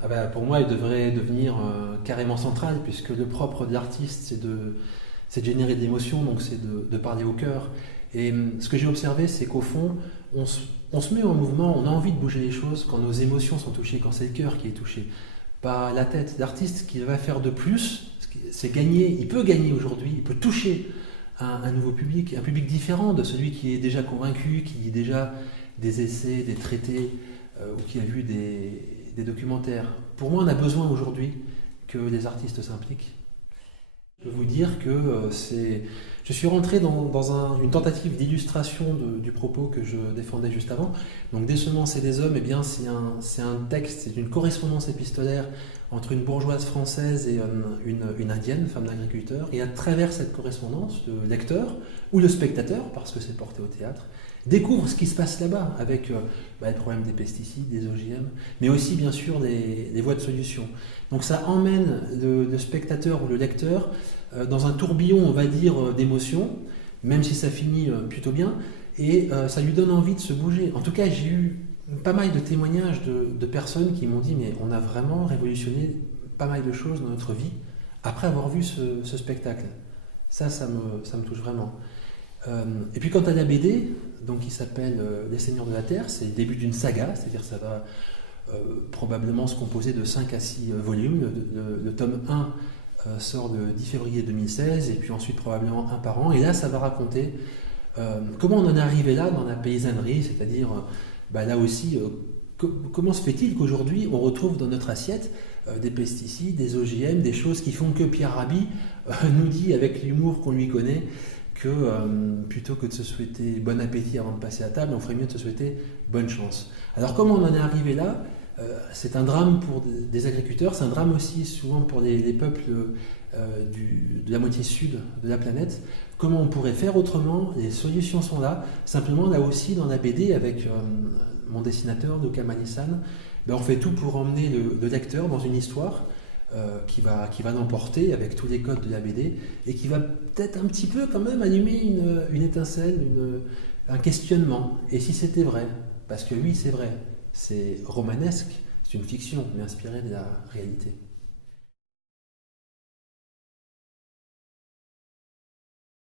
Ah bah, pour moi, il devrait devenir carrément central, puisque le propre de l'artiste, c'est de générer de l'émotion, donc c'est de parler au cœur. Et ce que j'ai observé, c'est qu'au fond, on se, on se met en mouvement, on a envie de bouger les choses quand nos émotions sont touchées, quand c'est le cœur qui est touché, pas la tête. L'artiste, ce qu'il va faire de plus, c'est gagner, il peut gagner aujourd'hui, il peut toucher un nouveau public, un public différent de celui qui est déjà convaincu, qui lit déjà des essais, des traités, ou qui a vu des documentaires. Pour moi, on a besoin aujourd'hui que les artistes s'impliquent. Je peux vous dire que je suis rentré dans une tentative d'illustration du propos que je défendais juste avant. Donc, Des semences et des hommes, eh bien, c'est un texte, c'est une correspondance épistolaire entre une bourgeoise française et une indienne, femme d'agriculteur. Et à travers cette correspondance, le lecteur ou le spectateur, parce que c'est porté au théâtre, découvre ce qui se passe là-bas avec le problème des pesticides, des OGM, mais aussi bien sûr des voies de solution. Donc ça emmène le spectateur ou le lecteur dans un tourbillon, on va dire, d'émotions, même si ça finit plutôt bien, et ça lui donne envie de se bouger. En tout cas, j'ai eu pas mal de témoignages de personnes qui m'ont dit mais on a vraiment révolutionné pas mal de choses dans notre vie après avoir vu ce spectacle. Ça me touche vraiment. Et puis quant à la BD, donc qui s'appelle Les Seigneurs de la Terre, c'est le début d'une saga, c'est-à-dire ça va probablement se composer de 5 à 6 volumes. Le tome 1 sort le 10 février 2016, et puis ensuite probablement un par an. Et là, ça va raconter comment on en est arrivé là dans la paysannerie, c'est-à-dire là aussi, comment se fait-il qu'aujourd'hui on retrouve dans notre assiette des pesticides, des OGM, des choses qui font que Pierre Rabhi nous dit avec l'humour qu'on lui connaît que plutôt que de se souhaiter bon appétit avant de passer à table, on ferait mieux de se souhaiter bonne chance. Alors comment on en est arrivé là? C'est un drame pour des agriculteurs, c'est un drame aussi souvent pour les peuples de la moitié sud de la planète. Comment on pourrait faire autrement? Les solutions sont là. Simplement, là aussi, dans la BD, avec mon dessinateur, Luca Manissan, on fait tout pour emmener le lecteur dans une histoire qui va l'emporter avec tous les codes de la BD et qui va peut-être un petit peu quand même allumer une étincelle, un questionnement. Et si c'était vrai? Parce que oui, c'est vrai. C'est romanesque, c'est une fiction, mais inspirée de la réalité.